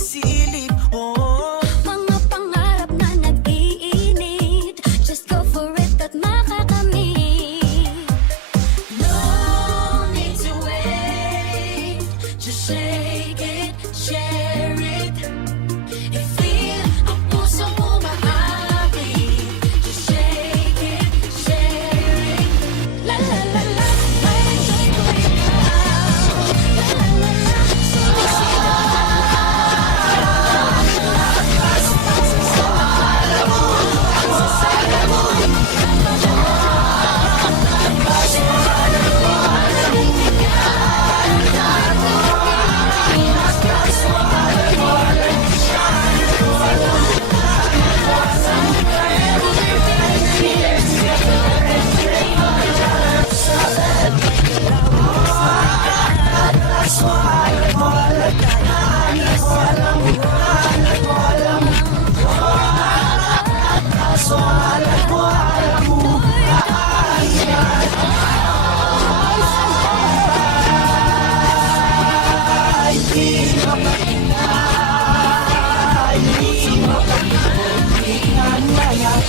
sumisilip. Oh, Mga pangarap na nag-iinit, just go for it at makakamit. No need to wait, just shake it, share it. I-feel ang puso mo mahabit, just shake it, share it. La la la la, may enjoy ko ikaw.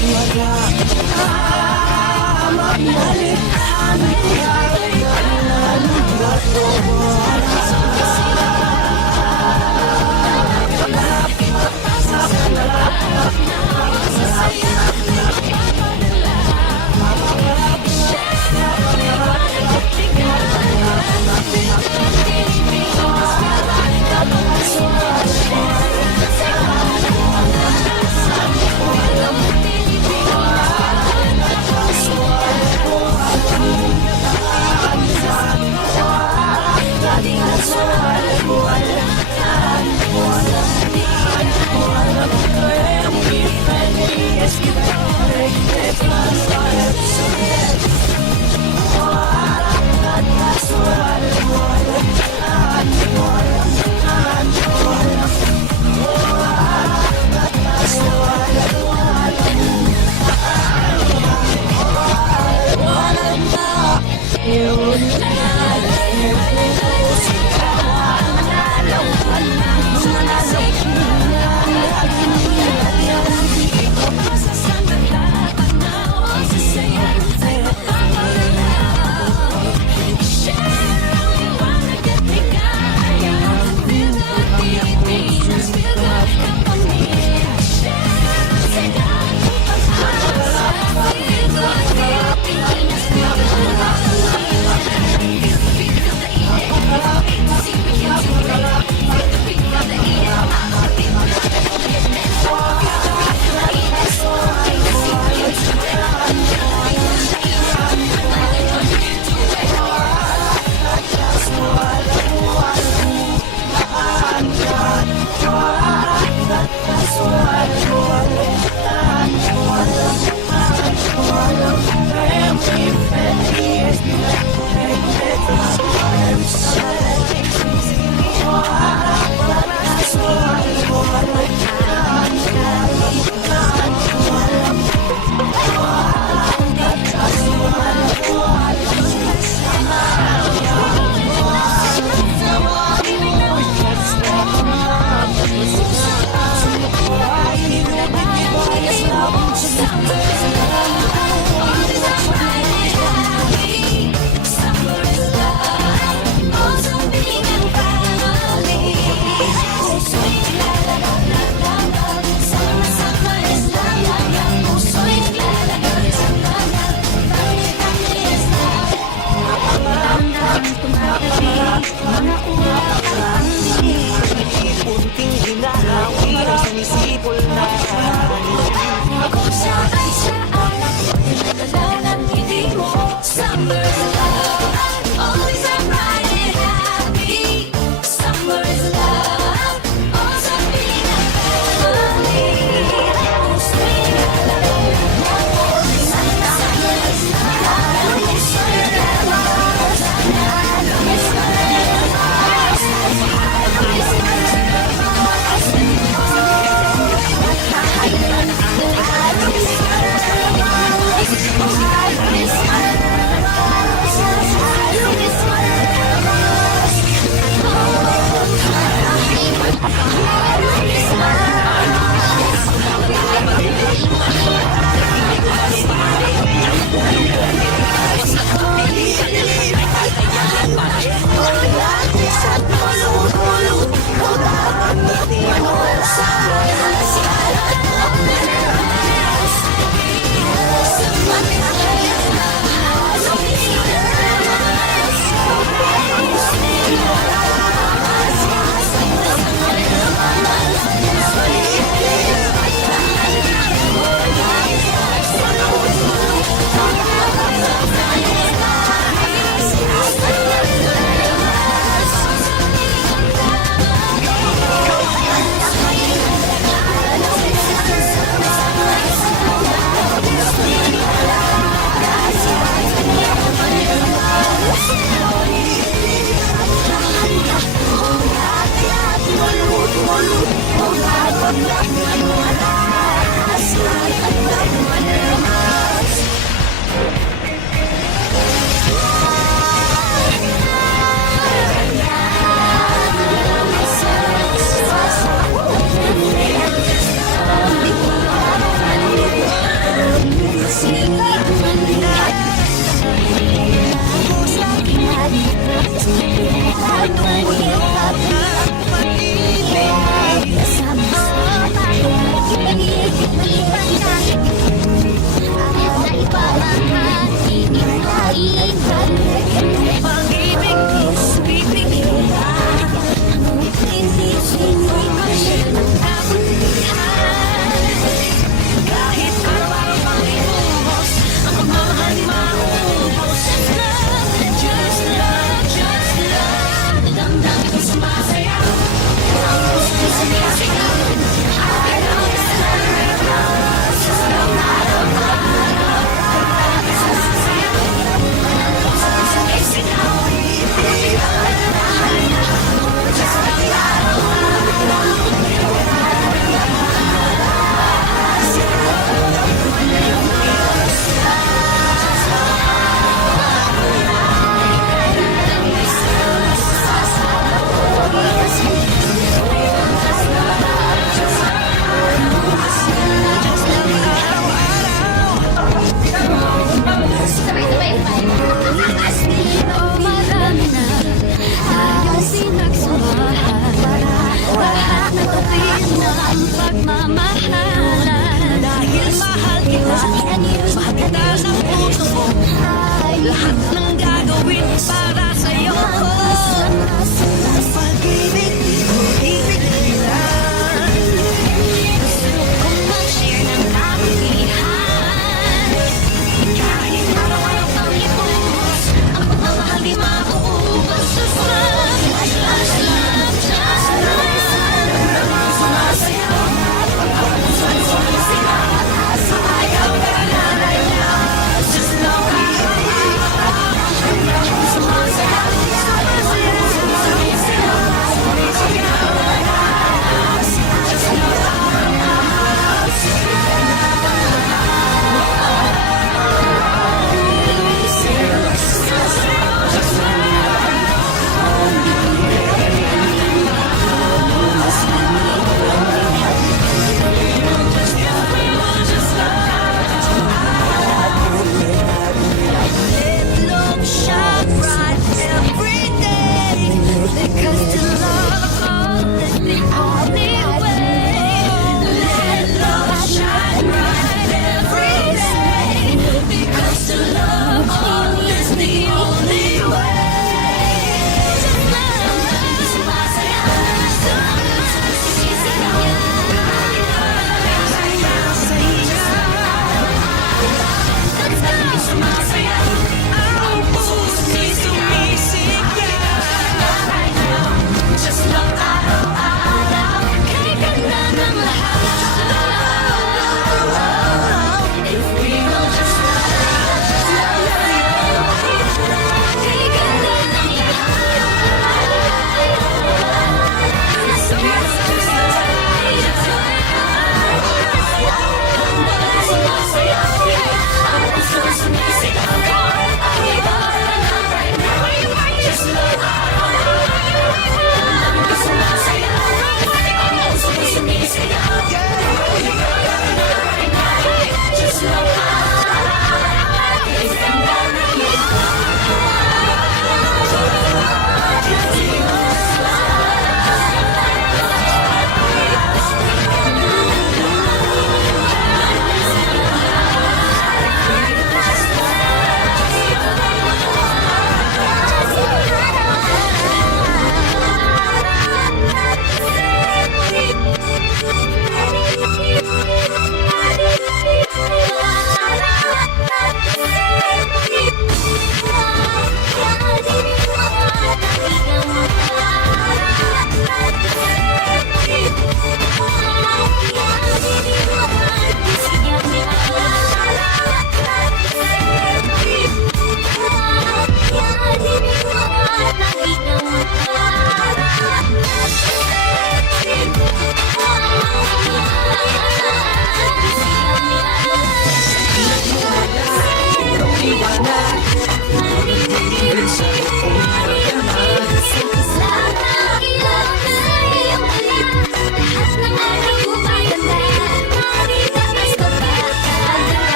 La la la la, Lahat ng gagawin para sa'yo. Pag-ibig, ibig lang. Gusto kong mag-share ng kabutihan. Kahit araw-araw pang ipunos, ang pagmamahal di mauubos. Just love, just love, just love. Sumasayaw, sumasayaw. Ayaw ka na lang. Just know how. Sumasayaw, sumasayaw.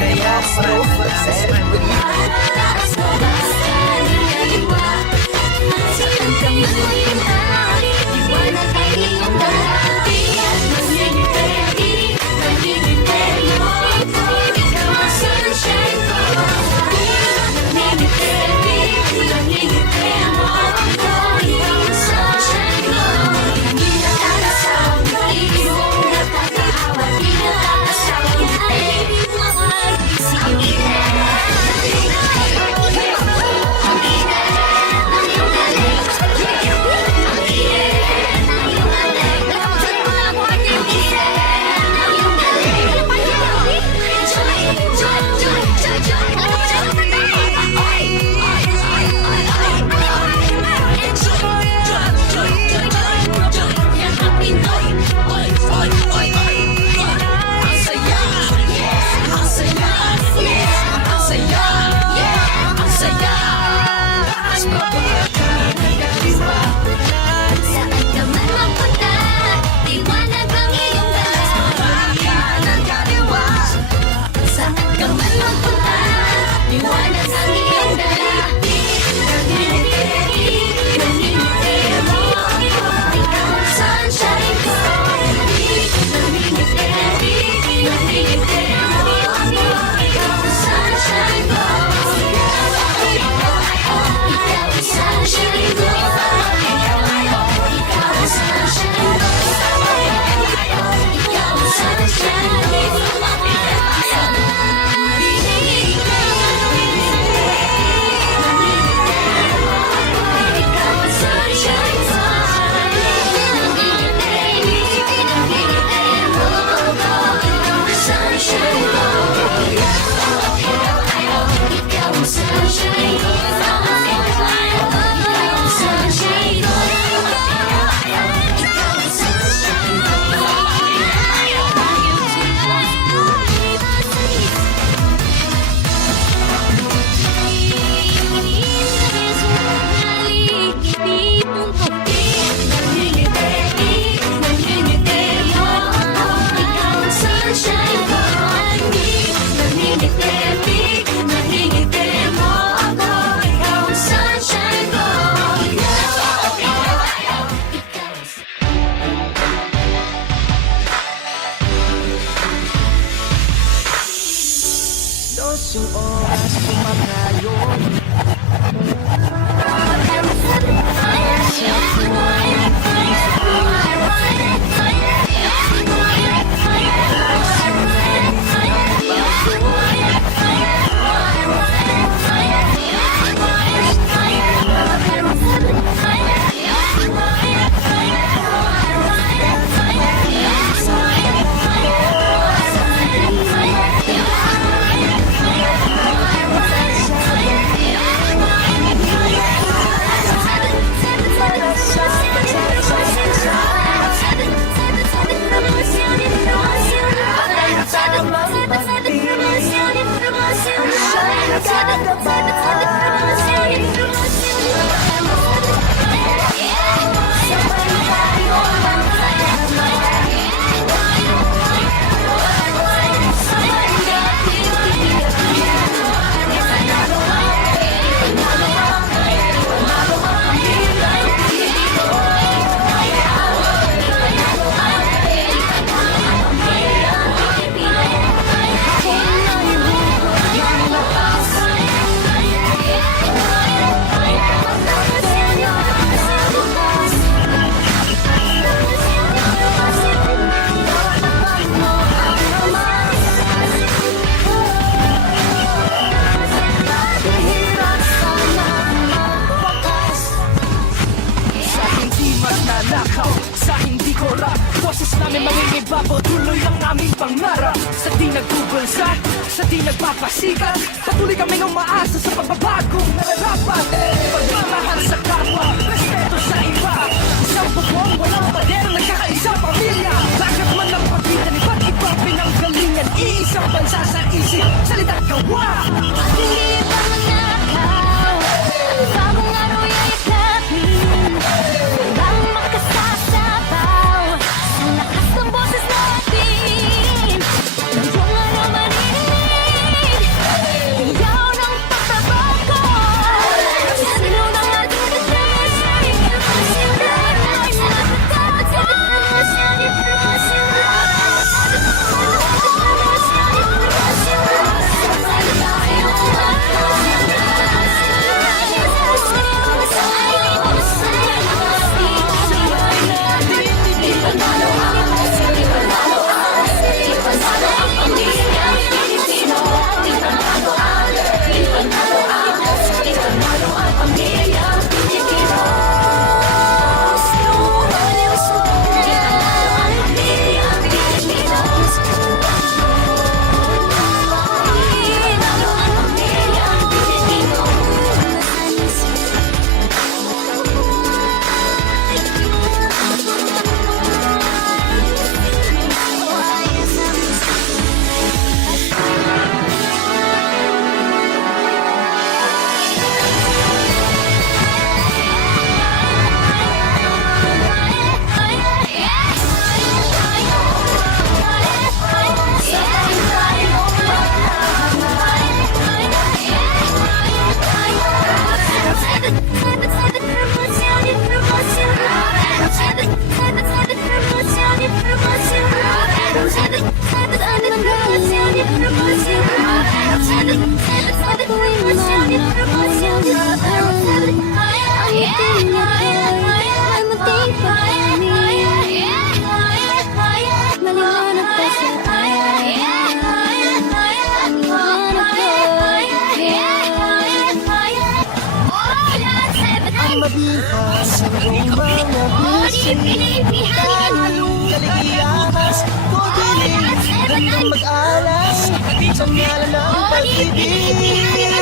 kaya mag-set with me. Taas mo basta nilaliwa. Saan ka man magpunta, liwanag ay iyong dala. Nangingitig, nangingitig mo ako. Ikaw ang sunshine ko. Nangingitig, nangingitig mo ako. Ikaw ang sunshine ko. Di nakakasawa, di mo nakakaawa. Di nakakasawa, di mo Saan ka man magpunta, liwanag ang iyong dala. Saan ka man magpunta, liwanag ang iyong dala. Nangingitig, nangingitig mo ako. Ikaw ang sunshine ko. Nangingitig, nangingitig mo ako. Ikaw ang sunshine ko. Ikaw ang sunshine ko. Dos yung oras kumakayon. Sa hindi korap, boses namin mangingibabaw. Tuloy ang aming pangarap. Sa di nagbubulsa, sa di nagpapasikat, patuloy kaming umaasa sa pagbabagong nararapat. Pagmamahal sa kapwa, respeto sa iba. Isang bubong, walang pader, nagkakaisang pamilya. Lagat man ang pagitan, iba't iba pinanggalingan. Iisang bansa sa isip, salita at gawa. Hindi pa manakaw, bagong araw ay itlapin. Bang makasasabaw sa lakas ng boses natin. Ngayong araw manininig, Ang mabihas ng mga bisig Kaligiyahas ko dinig Hanggang mag-alas Sa ngalan ng pag-ibig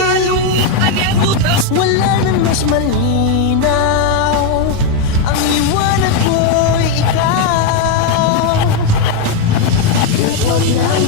Wala nang mas malinaw Ang liwanag ko'y ikaw Huwag lang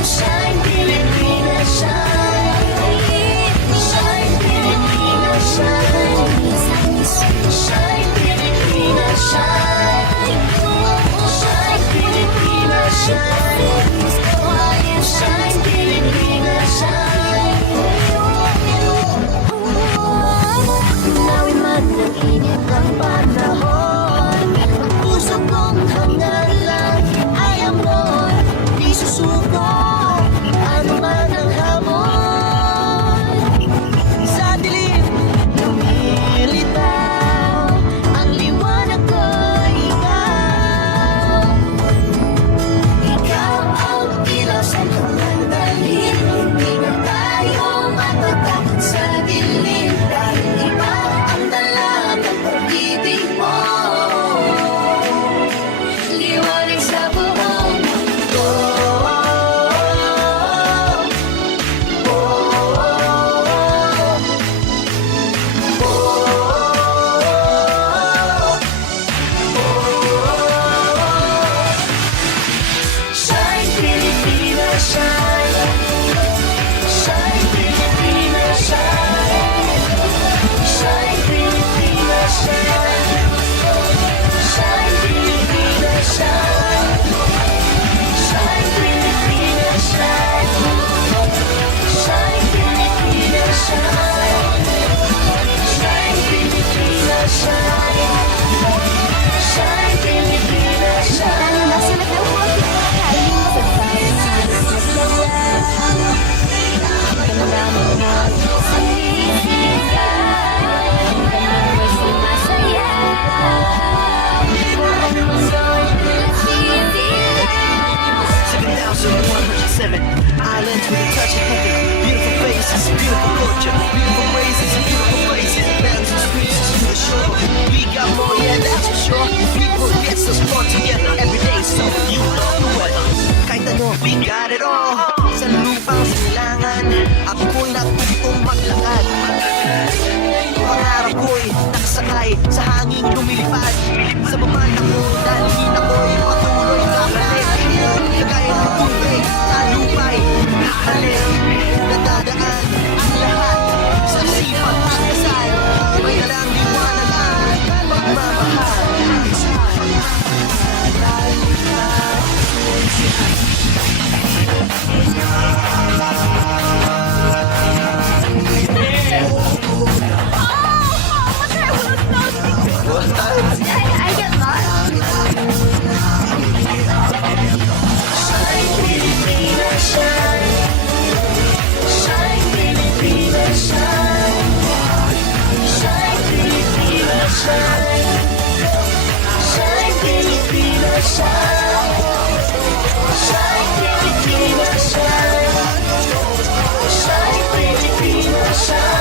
Shine, Pilipinas, shine. Shine, Pilipinas, shine. Shine, Pilipinas, shine. Shine, Pilipinas, shine. Shine, Pilipinas, shine. Tunawin man ng init ng panahon Ang puso kong hangalan ay amor Di susuko ano man ang hamon Sa dilim lumilitaw Ang liwanag ko'y ikaw Ikaw ang ilaw sa pagdalhin Hindi na tayo matatakot sa dilim Dahil iba ang dala ng pag-ibig mo Liwanag sa buong mundo Shine, Pilipinas, shine. Shine, Pilipinas, shine. Shine, Pilipinas, shine. Shine, Pilipinas, shine. Shine, Pilipinas, shine. Shine, Pilipinas, shine. Shine, Pilipinas, shine. Shine, Pilipinas, shine. Islands with a touch of heaven. Beautiful faces, beautiful culture, beautiful races, beautiful places. Mountains, beaches, to the shore. We got more, yeah, that's for sure. People gets us brought together every day, so you know the weather. Kahit ano, we got it all. Sa lupang silangan, ako'y natutong maglakad. Pangarap ko'y nakasakay sa hanging lumilipad. Sa baba na ko, dalhin ako'y patuloy kakalik. Kagaya ng tubig, talupay, nakalik. Nadadaan ang lahat sa sipag at kasal. May dalang liwanag ang pagmamahal. I get lost. Shine, Pilipinas, shine. Shine, Pilipinas, shine. Shine, Pilipinas, shine. Shine, Pilipinas, shine. Shine, Pilipinas, shine. Shine, Pilipinas, shine.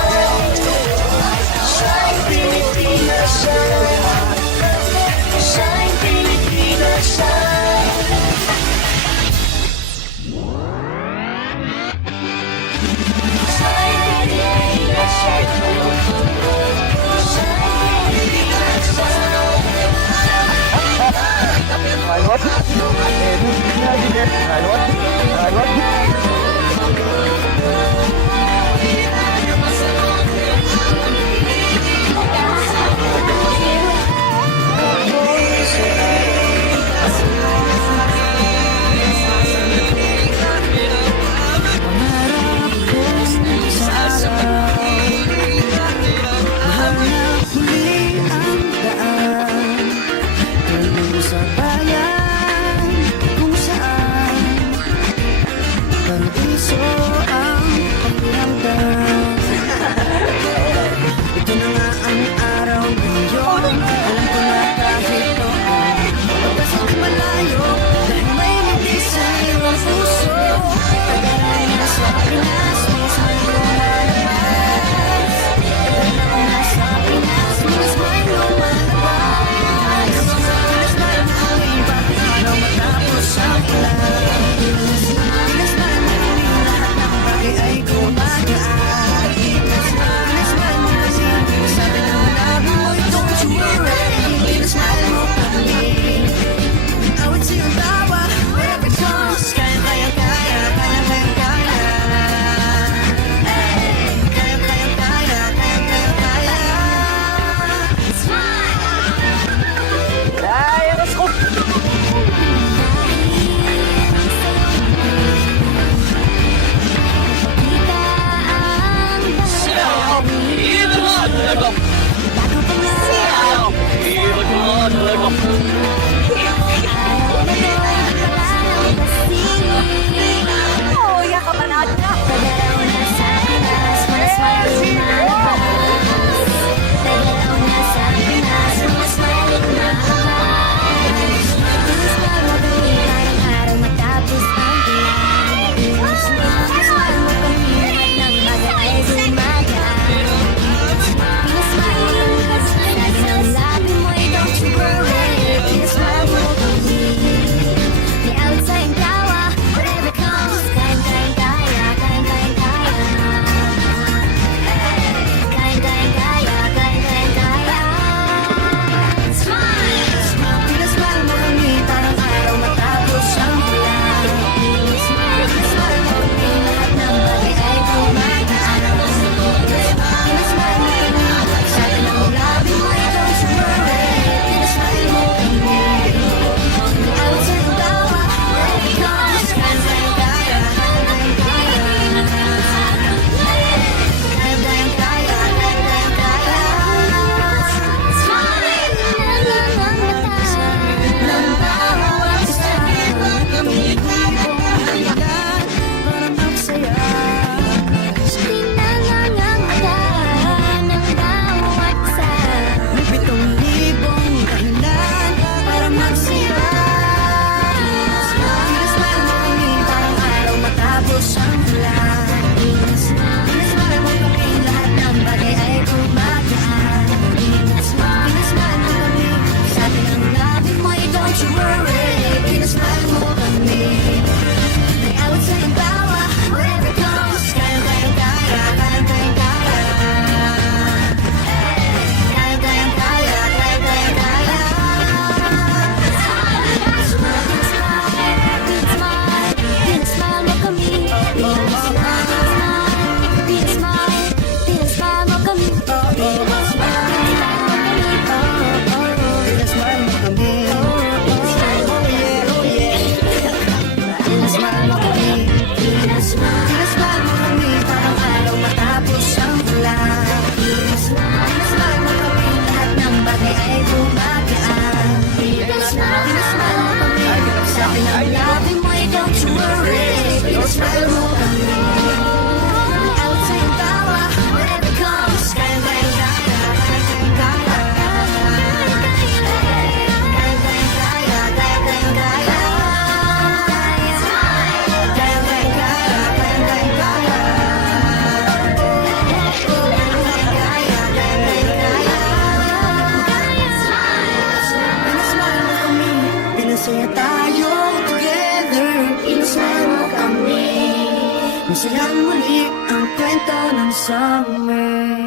Masayang muli ang kwento ng summer.